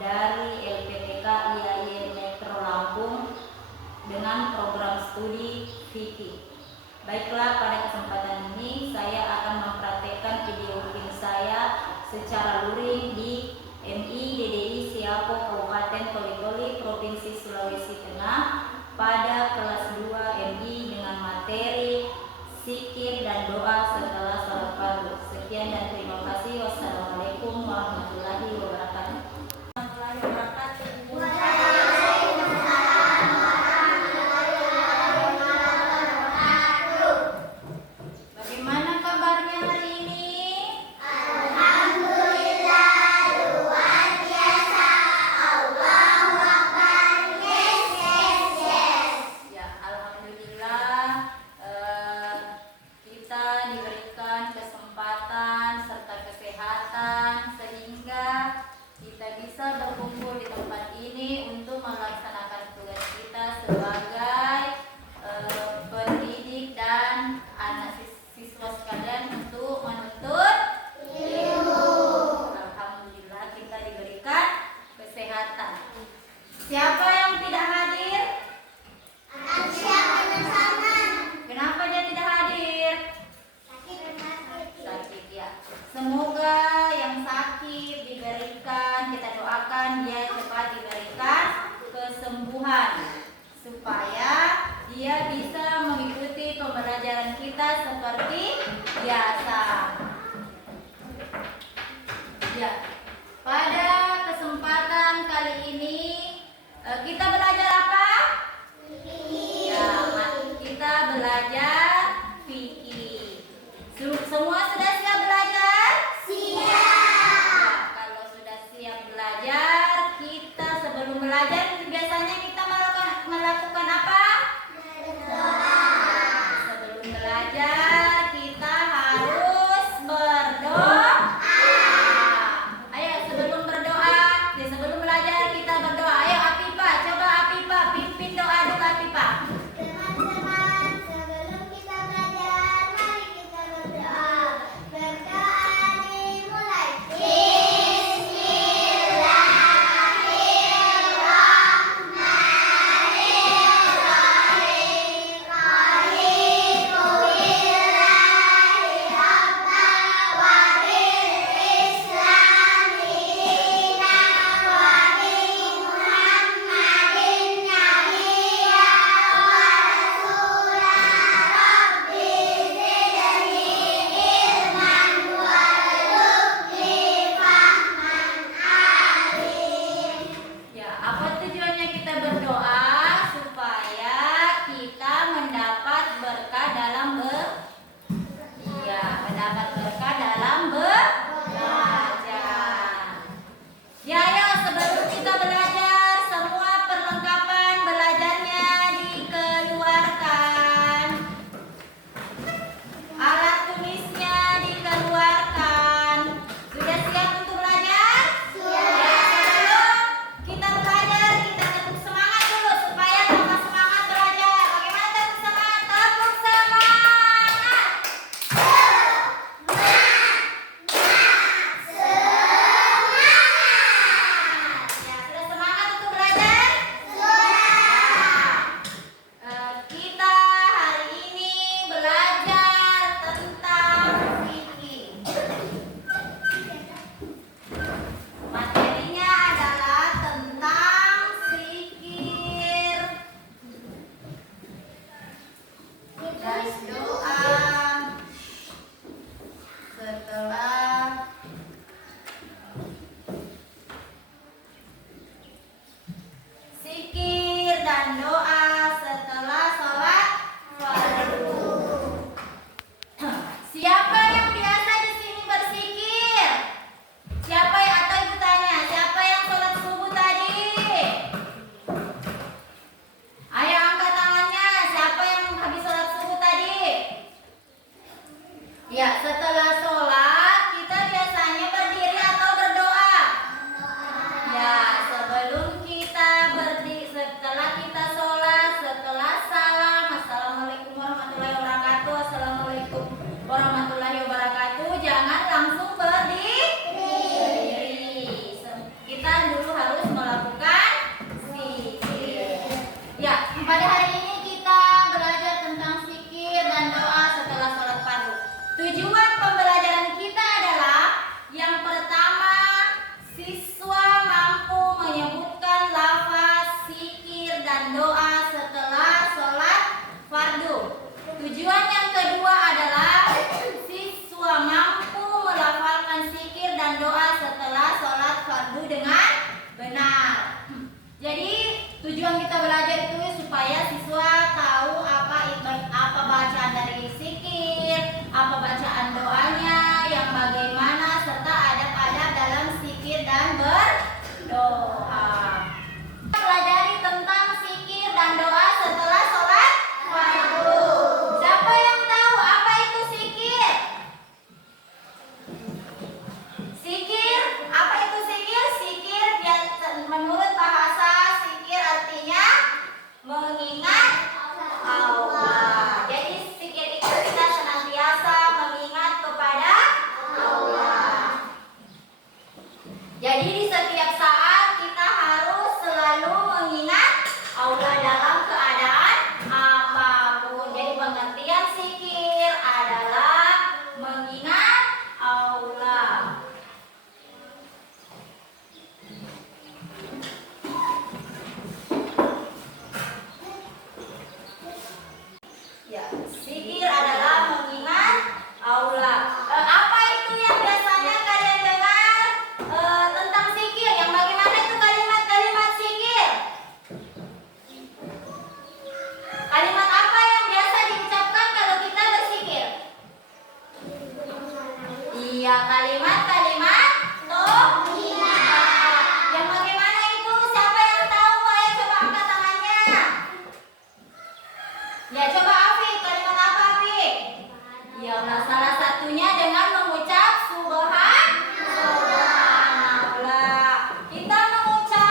dari LPTK IAIN Metro Lampung dengan program studi fikih. Baiklah, pada kesempatan ini saya akan mempraktekkan video film saya secara luring di MI DDI Siapo Kabupaten Toli-Toli Provinsi Sulawesi Tengah pada kelas 2 MI dengan materi zikir dan doa setelah salat fardu. Sekian dan terima kasih. Wassalamualaikum warahmatullahi wabarakatuh. Bagaimana kabarnya hari ini? Alhamdulillah, luar biasa. Allahu Akbar. Yes, yes, yes. Ya, alhamdulillah kita diberikan kesempatan serta kesehatan sehingga kita bisa berkumpul di tempat ini untuk melaksanakan tugas kita sebagai pendidik dan anak siswa sekalian untuk menuntut ilmu. Alhamdulillah kita diberikan kesehatan. Siapa yang tidak hadir? Anak siapa bersama? Kenapa dia tidak hadir? Sakit ya. Semoga yang sakit diberikan, kita doakan dia cepat diberikan kesembuhan.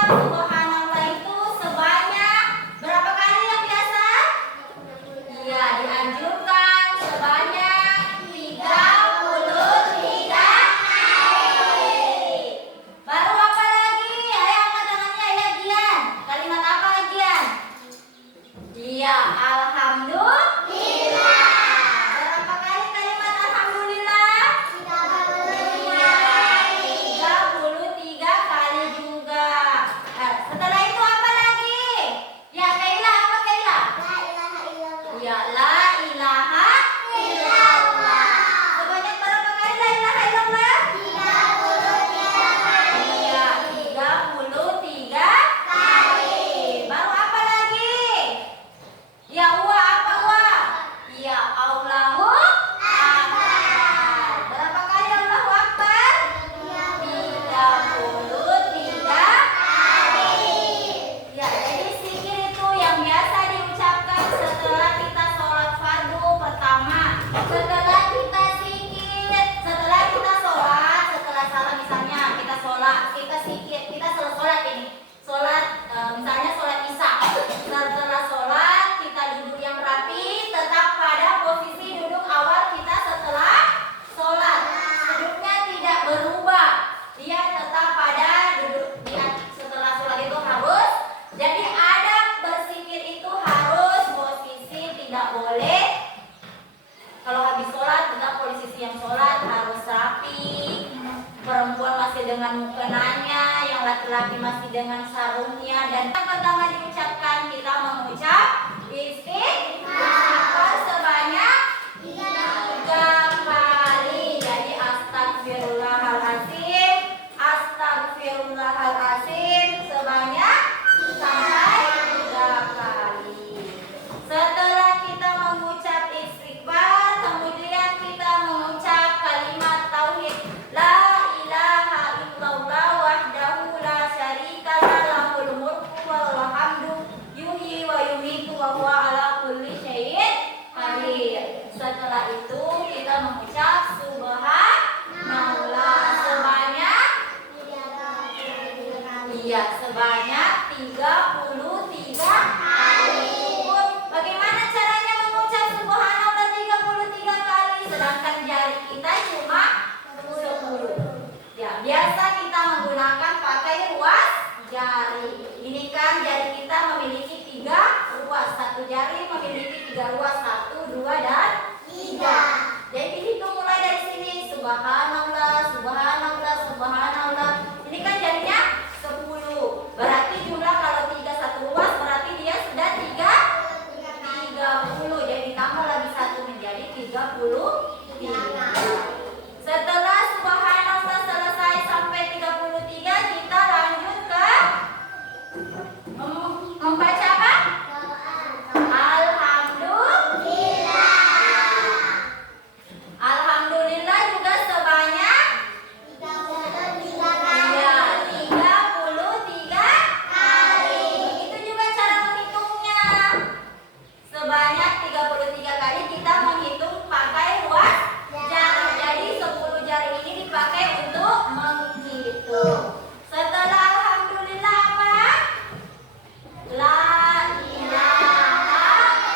subhanallah itu sebanyak berapa kali yang biasa? Iya, dianjurkan sebanyak 33 kali. Baru apa lagi? Ayo angkat tangannya ya Gian. Kalimat apa Gian? Iya, alhamdulillah. Berapa kali kalimat alhamdulillah? 33 kali juga. Setelah itu apa lagi? Ya Kaila, apa Kaila? Ya la ilaha illallah. Sebanyak berapa kali la ilaha illallah? Iya, 33 kali. Baru apa lagi? Ya wa, apa wa? Ya Allahu Akbar. Berapa kali Allahu Akbar? 33 kali. Ya, jadi zikir itu yang biasa diucapkan setelah kita sholat fardu pertama. Setelah kita zikir, setelah kita sholat, setelah salah misalnya kita sholat, kita zikir, kita setelah sholat ini. Sholat, misalnya sholat isya. Setelah sholat, kita duduk yang rapi, tetap pada posisi duduk awal kita setelah sholat. Duduknya tidak berubah. Dia tetap pada duduk dia setelah sholat itu harus. Jadi adab berzikir itu harus posisi tidak boleh. Kalau habis sholat tetap posisi yang sholat harus rapi. Perempuan masih dengan mukenanya, yang laki-laki masih dengan sarungnya. Dan yang pertama diucapkan kita mengucap istighfar sebanyak 3 kali. Jadi astagfirullahaladzim, astagfirullahaladzim sebanyak sampai 3 kali. Setelah kita mengucap istighfar, kemudian kita mengucap kalimat tauhid. La ilaha illallah wahdahu la syarikalah lahul mulku wal hamdu yuhyi wa yumiitu wa huwa ala kulli syai'in qadir. Setelah itu kita mengucap subhanallah sebanyak sebanyak 33 kali. Bagaimana caranya mengucap subhanallah 33 kali sedangkan jari kita cuma 10? Ya, biasa kita menggunakan pakai ruas jari. Ini kan jari kita memiliki 3 ruas. Satu jari memiliki 3 ruas, 1, 2, dan 3. Jadi dihitung mulai dari sini. Subhanallah, subhanallah, subhanallah. Ini kan jarinya 10. Berarti jumlah kalau 3 satu ruas berarti dia sudah 30. Jadi ditambah lagi 1 menjadi 33. Setelah subhanallah selesai sampai 33, kita lanjut ke membaca apa? Alhamdulillah. Alhamdulillah juga sebanyak 33 kali. Begitu juga cara menghitungnya. Sebanyak 33 kali kita menghitung pakai ruas jari. Jadi 10 jari ini dipakai untuk menghitung. Setelah alhamdulillah apa? La ilaha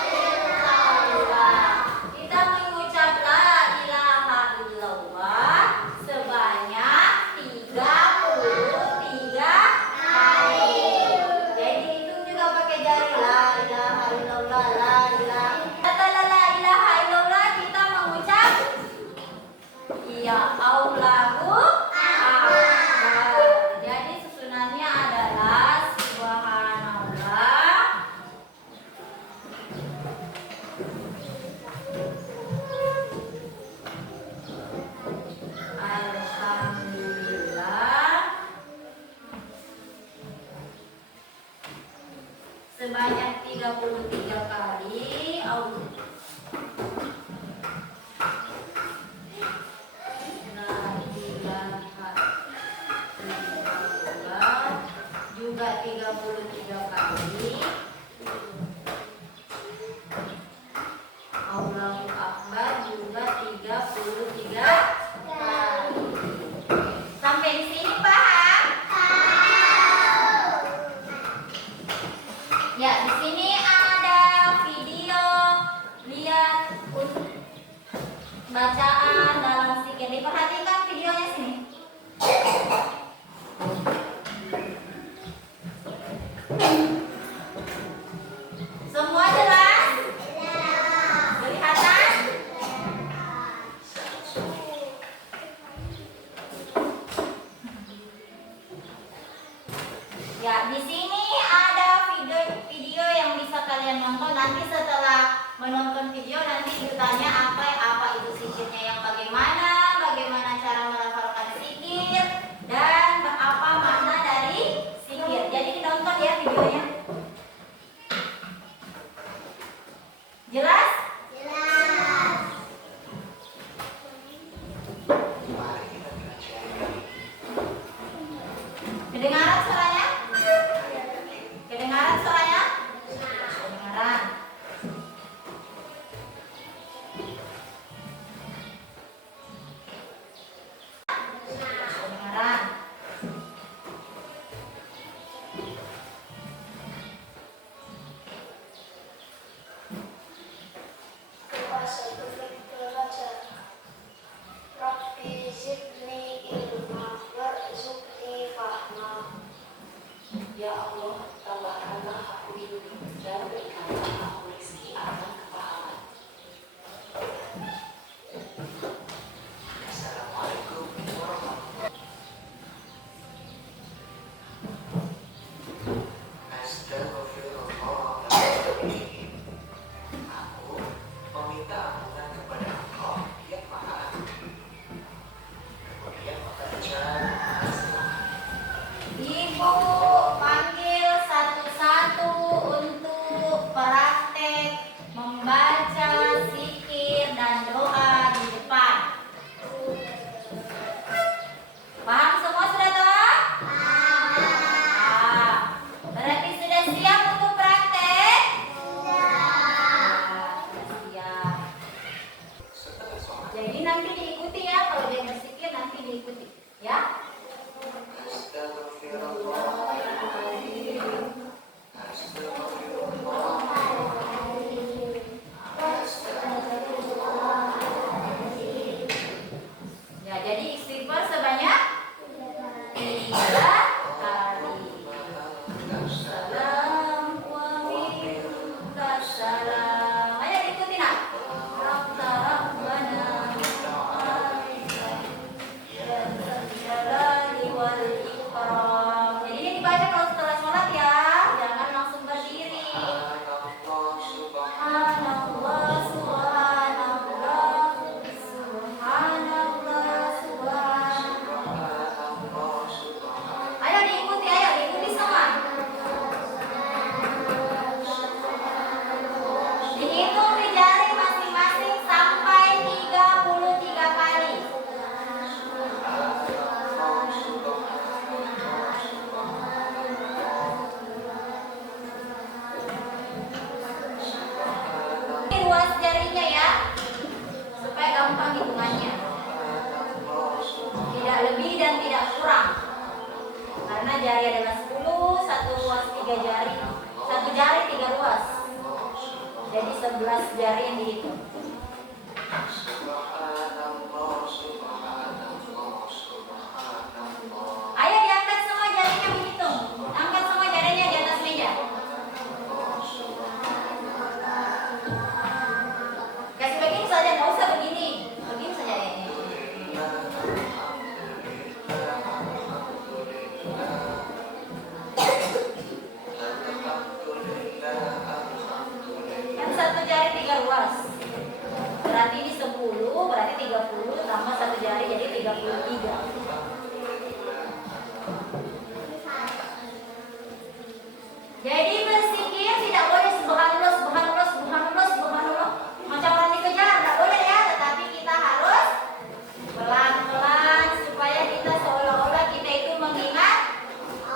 illallah. Kita mengucap la ilaha illallah sebanyak 33 kali. Jadi itu juga pakai jari la ilaha illallah, la ilaha. Setelah la ilaha illallah kita mengucap ya Allahu Akbar. Jadi susunannya adalah subhanallah, alhamdulillah sebanyak 33 kali. La ilaha illallah juga 33 kali. Allahu Akbar juga 33 kali. Sampai di sini paham? Semua jelas? Kelihatan? Ya, di sini ada video yang bisa kalian nonton. Nanti setelah menonton video nanti ditanya apa itu zikirnya yang bagaimana cara melafalkan zikir dan apa makna dari zikir. Jadi ditonton ya videonya. Jelas? Kedengaran suaranya? Kedengaran suaranya? Kedengaran. Kedengaran. Rabbi zidni ilma warzuqni fahma. Ya Allah, tambahkanlah aku ilmu dan berikanlah aku rezeki akan kepahaman. Assalamualaikum warahmatullahi wabarakatuh. Astagfirullahaladzim. Aku meminta ampunan kepada Allah yang Maha Agung. Kemudian membaca Ibu panggil satu-satu untuk praktek membaca zikir dan doa di depan. Paham semua sudah tahu? Ah, berarti sudah siap untuk praktek? Sudah siap. setelah sholat. Jadi nanti diikuti ya, kalau dia berzikir nanti diikuti ya. Astagfirullahaladzim. Astagfirullahaladzim. Astagfirullahaladzim. Ya, jadi istighfar sebanyak 3 kali. Salam wa minka salam. Ayo diikuti nak. Rabbana ya jalali wal ikram. Jadi ini dibaca kalau setelah sholat ya, jangan langsung berdiri. Subhanallah, subhanallah, subhanallah, subhanallah. Ayo diikuti semua. Dihitung di jari masing-masing sampai 33 kali. Luas jarinya ya, supaya gampang hitungannya. Tidak lebih dan tidak kurang. Karena jari adalah 10, satu ruas 3 jari, satu jari 3 ruas. Jadi 11 jari yang dihitung. Ayo diangkat semua jarinya menghitung. Angkat semua jarinya di atas meja. Kasih begini saja, nggak usah begini. Begini saja ini. Kan satu jari 3 ruas. Berarti ini 10, berarti 30 tambah satu jari jadi 33. Jadi berzikir tidak boleh subhanallah, subhanallah, subhanallah, subhanallah. Macam orang dikejar, tidak boleh ya. Tetapi kita harus pelan-pelan supaya kita seolah-olah kita itu mengingat.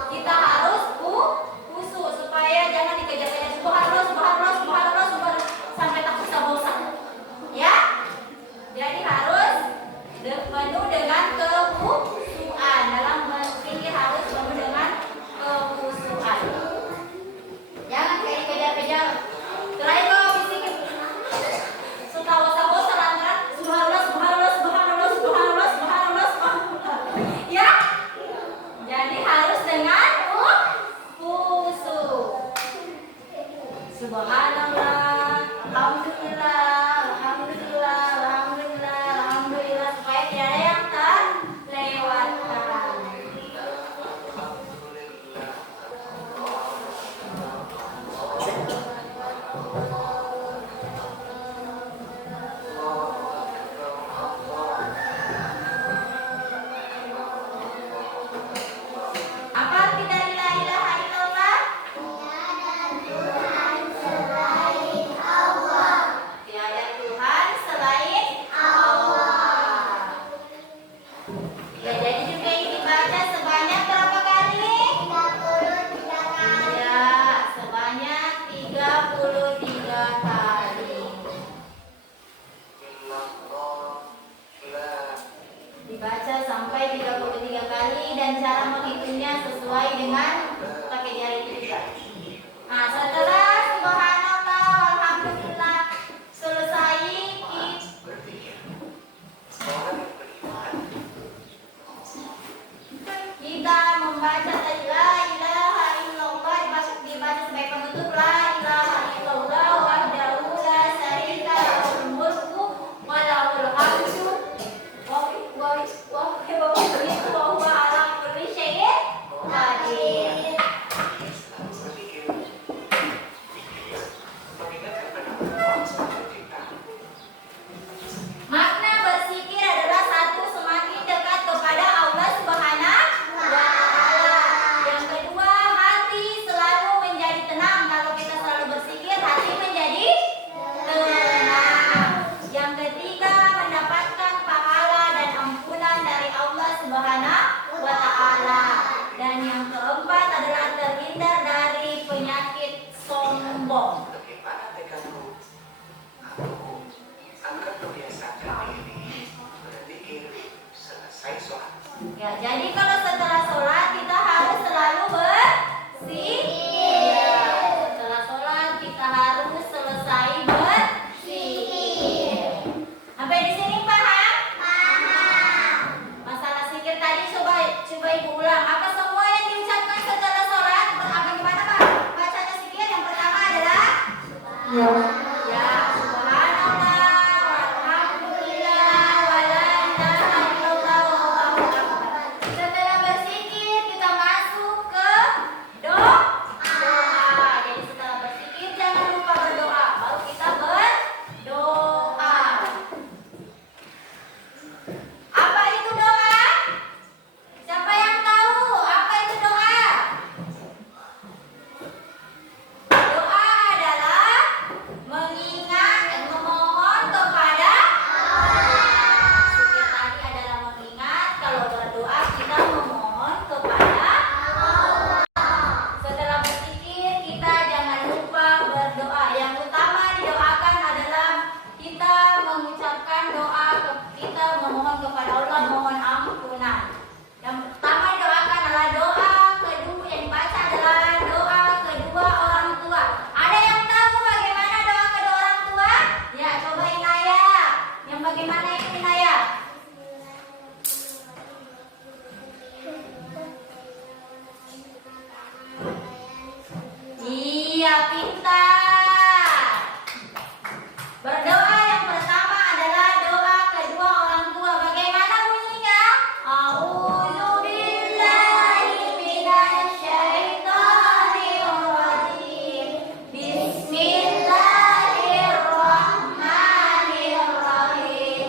Kita harus khusyuk supaya jangan dikejar-kejar subhanallah, subhanallah, subhanallah, subhanallah sampai tak bisa bosan. Ya? Jadi harus penuh dengan kekhusyuan. Dalam berzikir harus penuh dengan kekhusyuan. pintar. Berdoa yang pertama adalah doa kedua orang tua. Bagaimana bunyinya? A'udzubillahi minasyaitonirrajim. Bismillahirrahmanirrahim.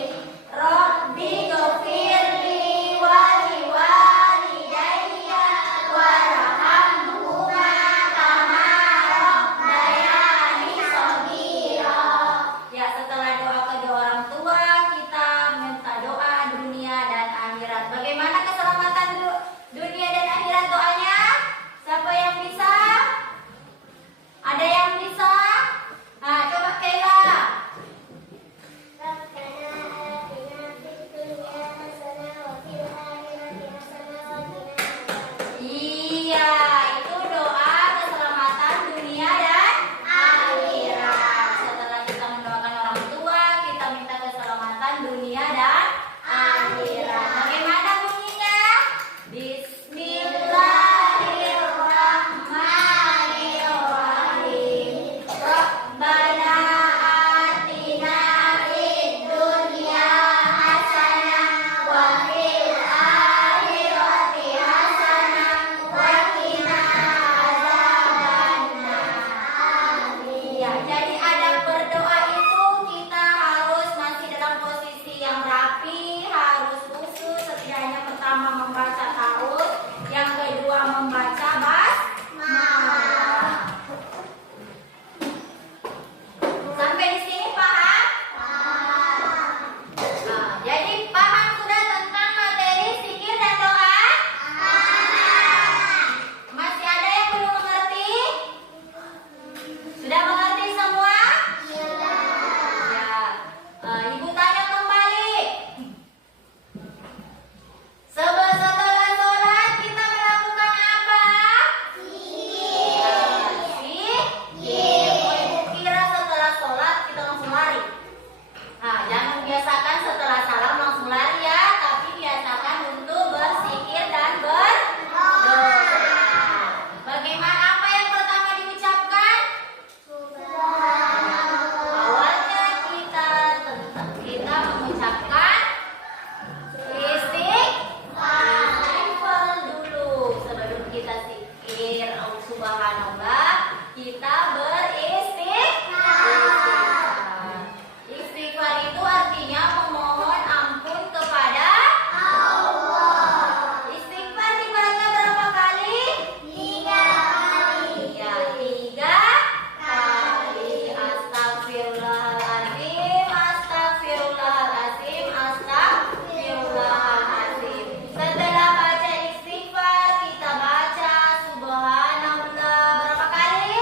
Rabbi ghfirli wa liwalidayya warhamhuma kama rabbayani shaghira. Ya, setelah doa kedua orang tua, kita minta doa dunia dan akhirat. Bagaimana keselamatan dunia dan akhirat doanya? Siapa yang bisa? Ada yang bisa? Nah, coba Kayla. ربنا آتنا في الدنيا حسنة وفي الآخرة حسنة وقنا عذاب Iya, itu doa keselamatan dunia dan akhirat. Setelah kita mendoakan orang tua, kita minta keselamatan dunia dan akhirat. Bagaimana bunyinya? Bismillahirrahmanirrahim. Rabbana atina fid dunya hasanah wa fil akhirati hasanah wa qina adzabannar. Ya, jadi adab berdoa itu kita harus masih dalam posisi yang rapi, harus khusus. Setidaknya pertama membaca ta'awudz, yang kedua membaca basmalah. Sampai di sini paham? Nah, jadi paham sudah tentang materi zikir dan doa? Masih ada yang belum mengerti? Sudah mengerti semua? Ya. Ibu tanya kembali. Setelah sholat kita melakukan apa? Zikir. Oh, ibu kira setelah sholat kita langsung lari. Nah, jangan biasakan setelah salam langsung lari ya, tapi biasakan untuk berzikir dan berdoa. Bagaimana apa yang pertama diucapkan? Awalnya kita mengucapkan istighfar dulu sebelum kita zikir. Subhanallah, kita beristighfar. Istighfar itu artinya memohon ampun kepada Allah. Istighfar dibaca berapa kali? 3 kali. Ya, 3 kali. Astagfirullahaladzim, astagfirullahaladzim, astagfirullahaladzim. Setelah baca istighfar, kita baca subhanallah berapa kali?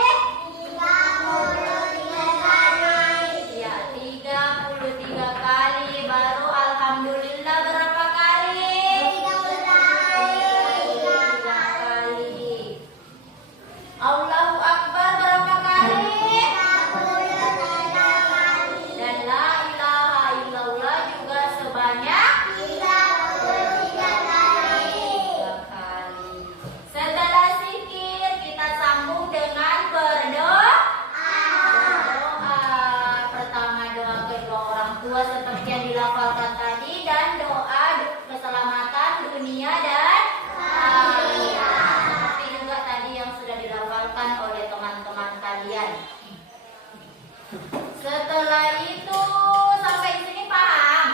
33 kali. Ya, 33 kali. Baru alhamdulillah berapa kali? 33 kali. Allahu Akbar berapa kali? Dan la ilaha illallah juga sebanyak 3 kali. Setelah zikir kita sambung dengan berdoa. Pertama doa kedua orang tua seperti yang dilafalkan tadi, dan doa keselamatan dunia dan akhirat. Seperti juga tadi yang sudah dilafalkan oleh teman-teman kalian. Setelah itu sampai di sini paham?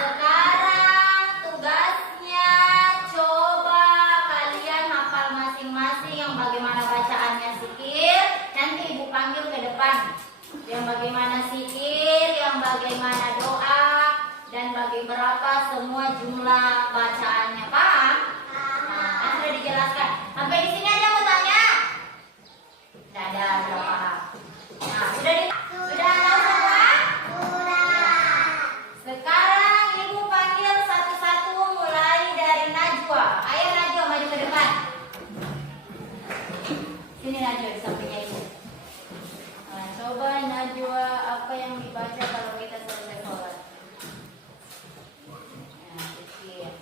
Sekarang tugasnya coba kalian hafal masing-masing yang bagaimana bacaannya zikir. Nanti ibu panggil ke depan. Yang bagaimana zikir, yang bagaimana doa, dan bagi berapa semua jumlah bacaannya. Paham? Nah, kan sudah dijelaskan. Sampai di sini ada yang mau tanya? Tidak ada, sudah paham. Nah, sudah tahu semua? Sekarang ibu panggil satu-satu mulai dari Najwa. Ayo Najwa maju ke depan. Sini Najwa di sampingnya ibu. Nah, coba Najwa apa yang dibaca kalau kita selesai sholat. Nah, zikir.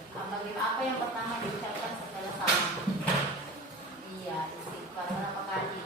Apa yang pertama diucapkan setelah salam? Iya, istighfar berapa kali?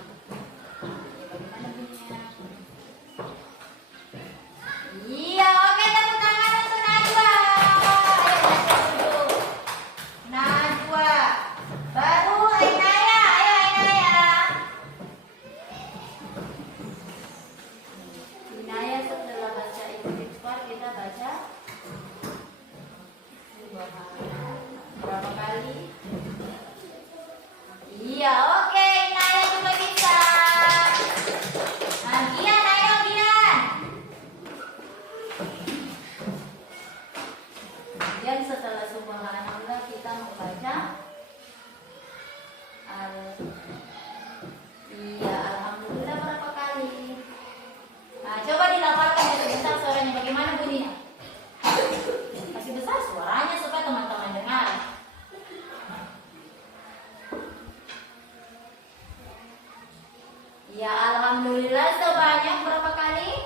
Ya, alhamdulillah sebanyak berapa kali?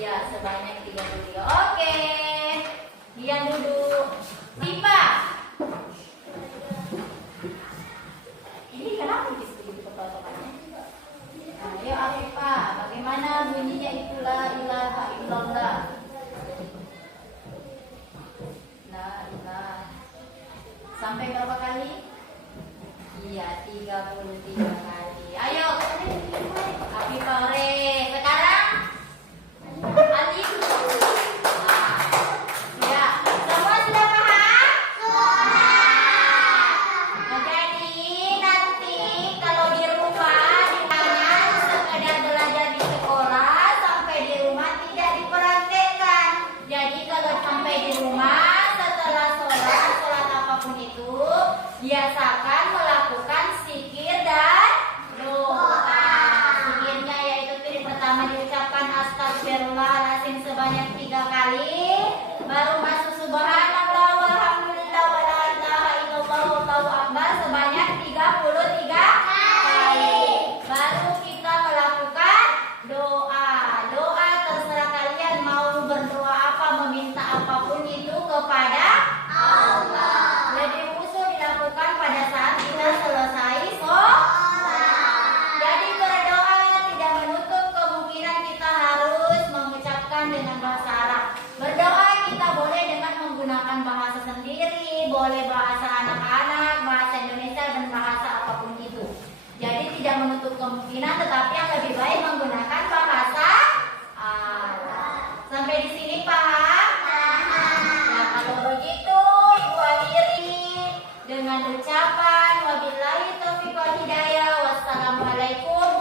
Iya, sebanyak 33. Oke. Dian duduk. Pipa. Ini kenapa gitu kepala-kepalanya? Nah, yuk Afifah, bagaimana bunyinya itu la ilaha illallah? La ilaha. Sampai berapa kali? Iya, 33 kali. Ayo, Afifah ore. Sekarang Alif. Nah, ya, semua sudah paham? Nah, jadi nanti kalau di rumah ditanya sekedar belajar di sekolah, sampai di rumah tidak diperaktekkan. Jadi kalau sampai di rumah setelah sholat apapun itu, biasakan melakukan zikir dan doa. Zikirnya yaitu pertama diucapkan astagfirullahaladzim sebanyak 3 kali, baru masuk subhanallah walhamdulillah wala ilaha illallah wallahu akbar sebanyak 33 kali. Baru kita melakukan doa. Doa terserah kalian mau berdoa apa, meminta apapun itu kepada Allah. Lebih khusus dilakukan pada saat kita selesai sholat. Jadi berdoa tidak menutup kemungkinan kita harus mengucapkan dengan bahasa Arab. Berdoa kita boleh dengan menggunakan bahasa sendiri, boleh bahasa anak-anak, bahasa Indonesia dan bahasa apapun itu. Jadi tidak menutup kemungkinan, tetapi yang lebih baik menggunakan bahasa Arab. Sampai di sini paham? Nah, kalau begitu Ibu akhiri dengan ucapan wabillahi taufiq wal hidayah. Wassalamualaikum